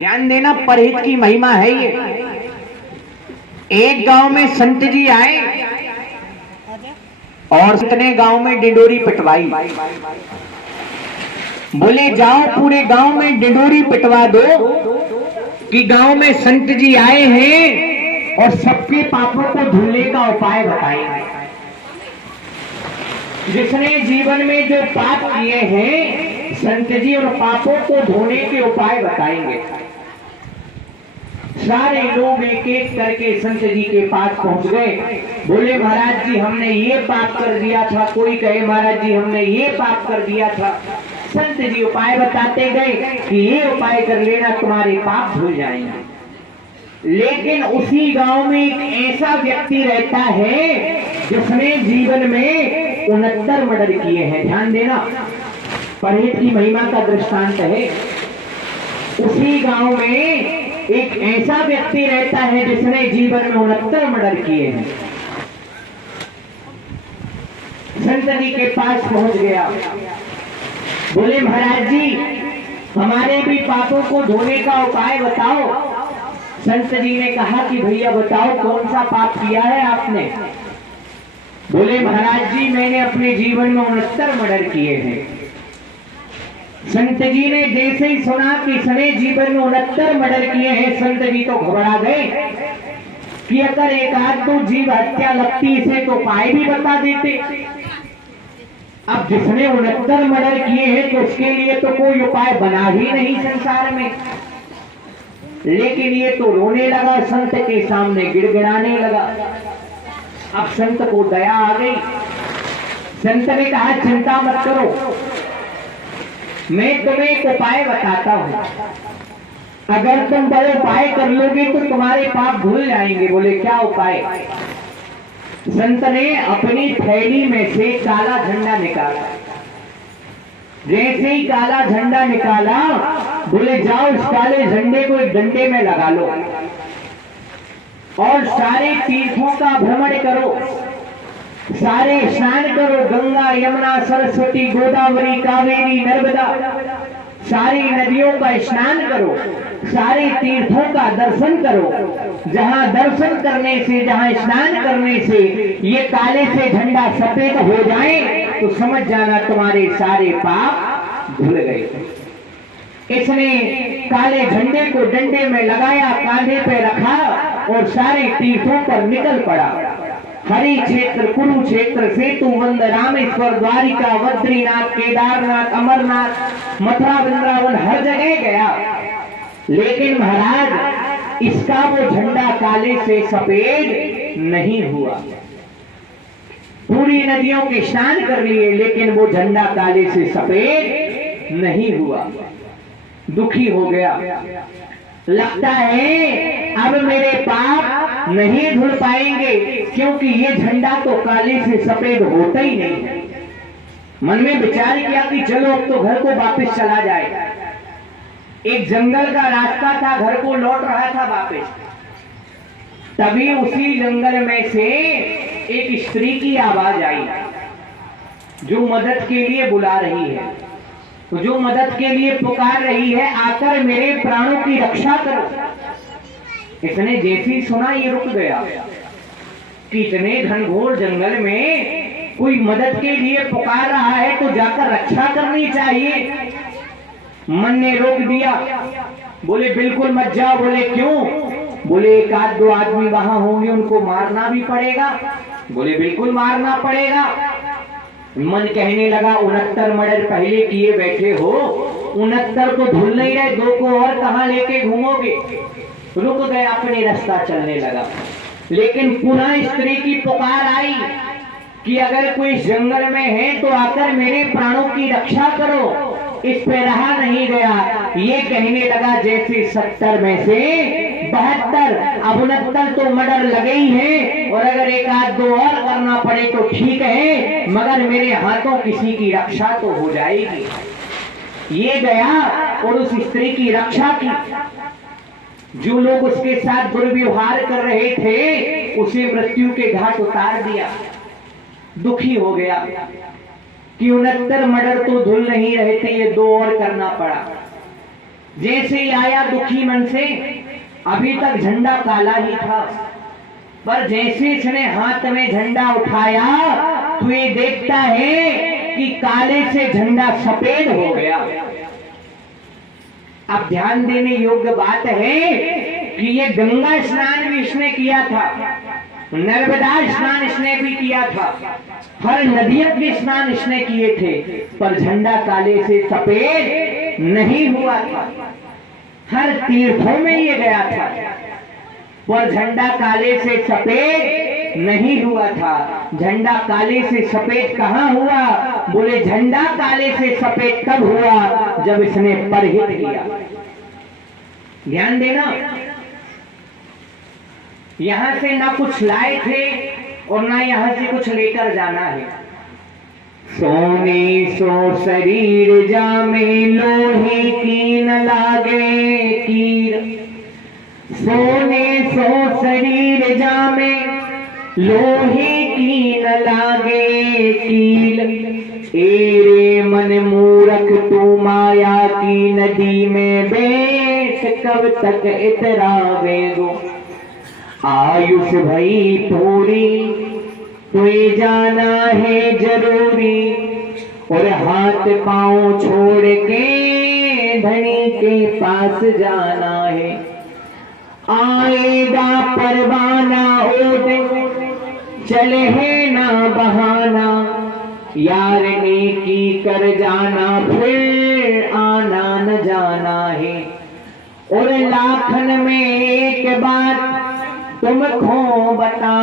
ध्यान देना, परहित की महिमा है ये। एक गांव में संत जी आए और संत ने गांव में डिंडोरी पिटवाई। बोले जाओ पूरे गांव में डिंडोरी पिटवा दो कि गांव में संत जी आए हैं और सबके पापों को धुलने का उपाय बताएंगे। जिसने जीवन में जो पाप किए हैं, संत जी उन पापों को धोने के उपाय बताएंगे। सारे लोग एक एक करके संत जी के पास पहुंच गए। बोले महाराज जी हमने ये पाप कर दिया था। कोई कहे महाराज जी हमने ये पाप कर दिया था। संत जी उपाय बताते गए कि ये उपाय कर लेना तुम्हारे पाप धुल जाएंगे। लेकिन उसी गांव में एक ऐसा व्यक्ति रहता है जिसने जीवन में 69 मर्डर किए हैं। ध्यान देना, परहित की महिमा का दृष्टांत है। उसी गांव में एक ऐसा व्यक्ति रहता है जिसने जीवन में 69 मर्डर किए हैं। संत जी के पास पहुंच गया। बोले महाराज जी हमारे भी पापों को धोने का उपाय बताओ। संत जी ने कहा कि भैया बताओ कौन सा पाप किया है आपने। बोले महाराज जी मैंने अपने जीवन में 69 मर्डर किए हैं। संत जी ने जैसे ही सुना कि इसने जीवन में 69 मर्डर किए हैं, संत जी तो घबरा गए कि अगर एक आध दो जीव हत्या लगती इसे तो उपाय भी बता देते। अब जिसने 69 मर्डर किए हैं तो उसके लिए तो कोई उपाय बना ही नहीं संसार में। लेकिन ये तो रोने लगा, संत के सामने गिड़गिड़ाने लगा। अब संत को दया आ गई। संत ने कहा चिंता मत करो, मैं तुम्हें एक उपाय बताता हूं। अगर तुम बड़े उपाय कर लोगे तो तुम्हारे पाप धुल जाएंगे। बोले क्या उपाय। संत ने अपनी थैली में से काला झंडा निकाला। जैसे ही काला झंडा निकाला, बोले जाओ इस काले झंडे को एक डंडे में लगा लो और सारे तीर्थों का भ्रमण करो, सारे स्नान करो। गंगा यमुना सरस्वती गोदावरी कावेरी नर्मदा सारी नदियों का स्नान करो, सारे तीर्थों का दर्शन करो। जहां दर्शन करने से, जहां स्नान करने से ये काले से झंडा सफेद हो जाए तो समझ जाना तुम्हारे सारे पाप धुल गए। इसने काले झंडे को डंडे में लगाया, कांधे पे रखा और सारे तीर्थों पर निकल पड़ा। हरि क्षेत्र, कुरुक्षेत्र, सेतु, वंद, रामेश्वर, द्वारिका, बद्रीनाथ, केदारनाथ, अमरनाथ, मथुरा, वृंदावन हर जगह गया। लेकिन महाराज इसका वो झंडा काले से सफेद नहीं हुआ। पूरी नदियों के स्नान कर लिए लेकिन वो झंडा काले से सफेद नहीं हुआ। दुखी हो गया। लगता है अब मेरे पाप नहीं धुल पाएंगे क्योंकि ये झंडा तो काले से सफेद होता ही नहीं। मन में विचार किया कि चलो अब तो घर को वापस चला जाए। एक जंगल का रास्ता था, घर को लौट रहा था वापस। तभी उसी जंगल में से एक स्त्री की आवाज आई जो मदद के लिए बुला रही है, जो मदद के लिए पुकार रही है, आकर मेरे प्राणों की रक्षा करो। इसने जैसे ही सुना ये रुक गया कि इतने घनघोर जंगल में कोई मदद के लिए पुकार रहा है तो जाकर रक्षा करनी चाहिए। मन ने रोक दिया। बोले बिल्कुल मत जाओ। बोले क्यों। बोले एक आध दो आदमी वहां होंगे, उनको मारना भी पड़ेगा। बोले बिल्कुल मारना पड़ेगा। मन कहने लगा 69 मर्डर पहले किए बैठे हो, 69 तो धुल नहीं रहे, दो को और कहां लेके घूमोगे। रुक गया, अपने रास्ता चलने लगा। लेकिन पुनः स्त्री की पुकार आई कि अगर कोई जंगल में है तो आकर मेरे प्राणों की रक्षा करो। इस पे रहा नहीं गया। ये कहने लगा जैसे 70 में से 72, अब 69 तो मर्डर लगे ही हैं और अगर एक आध दो और करना पड़े तो ठीक है, मगर मेरे हाथों किसी की रक्षा तो हो जाएगी। ये गया और उस स्त्री की रक्षा की। जो लोग उसके साथ दुर्व्यवहार कर रहे थे उसे मृत्यु के घाट उतार दिया। दुखी हो गया कि 69 मर्डर तो धुल नहीं रहे थे, ये दो और करना पड़ा। जैसे ही आया दुखी मन से, अभी तक झंडा काला ही था, पर जैसे इसने हाथ में झंडा उठाया तो ये देखता है कि काले से झंडा सफेद हो गया। अब ध्यान देने योग्य बात है कि ये गंगा स्नान भी इसने किया था, नर्मदा स्नान इसने भी किया था, हर नदियों के स्नान इसने किए थे, पर झंडा काले से सफेद नहीं हुआ था। हर तीर्थों में ये गया था, पर झंडा काले से सफेद नहीं हुआ था। झंडा काले से सफेद कहाँ हुआ? बोले झंडा काले से सफेद तब हुआ जब इसने परहित किया। ध्यान देना, यहां से ना कुछ लाए थे और ना यहां से कुछ लेकर जाना है। सोने सो शरीर जामे लोहे की न लागे कीर, सोने सो शरीर जामे लोहे की न लागे कील, एरे मन मूरख तू माया की नदी में बैठ कब तक इतरावेगो, आयुष भई पूरी तुझे जाना है जरूरी, और हाथ पांव छोड़ के धनी के पास जाना है। आएगा परवाना ओ दिन, चले है ना बहाना, यार ने की कर जाना फिर आना न जाना है। और लाखन में एक बात तुम खो